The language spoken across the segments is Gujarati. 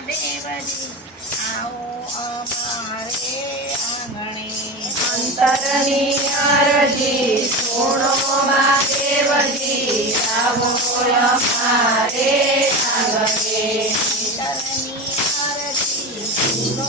મહાદેવજી આવો અમારે આંગણે અંતરની અરજી સુણો મહાદેવજી આવો અમારે આંગણે અંતરની આરતી સુનો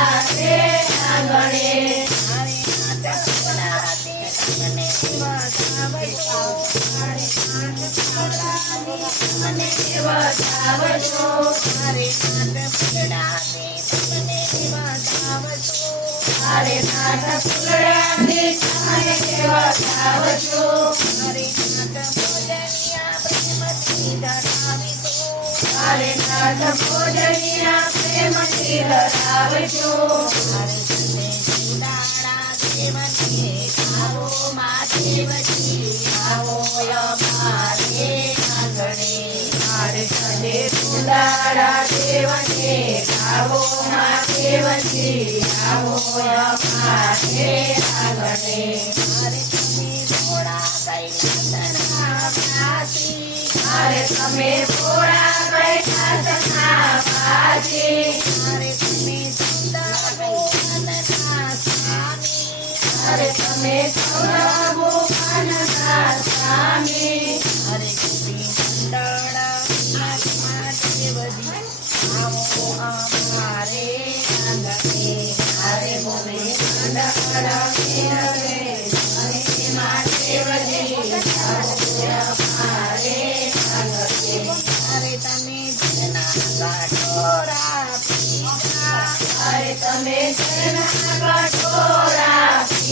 સુખ હરનારા. અરે તમે ભક્તોના સુખ હરનારા અરે નાથ ભોજનિયા પ્રેમથી તમે ચૂડાળા દેવને આવો મહાદેવજી આવો અમારે આંગણે મારે તને સુંદાળા દેવને મારે મહાદેવજી અરે તમે સૌના ભુવનના સ્વામી અરે ગોપી મંડળ મહાદેવજી આવો અમારે આંગણે. બોલે મંડળ મેળવે અને મહાદેવજી આવો અમારે આંગણે અરે તમે જના કટોરા પીધા. અરે તમે જના કટોરા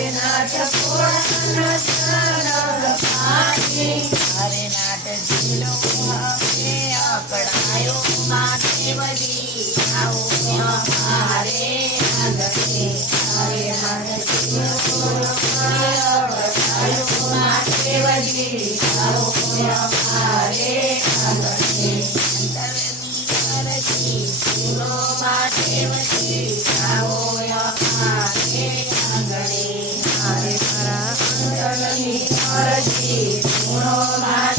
हरिनाथ पूर्ण सरल पानी हरिनाथ जिलो हमें अपनायो माथे बली आओ हमारे अंगने हरिनाथ जिलो हमें अपनायो माथे बली आओ हमारे अंगने अंतर नी करती जिलो माथे बली आओ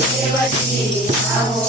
देवसी अहो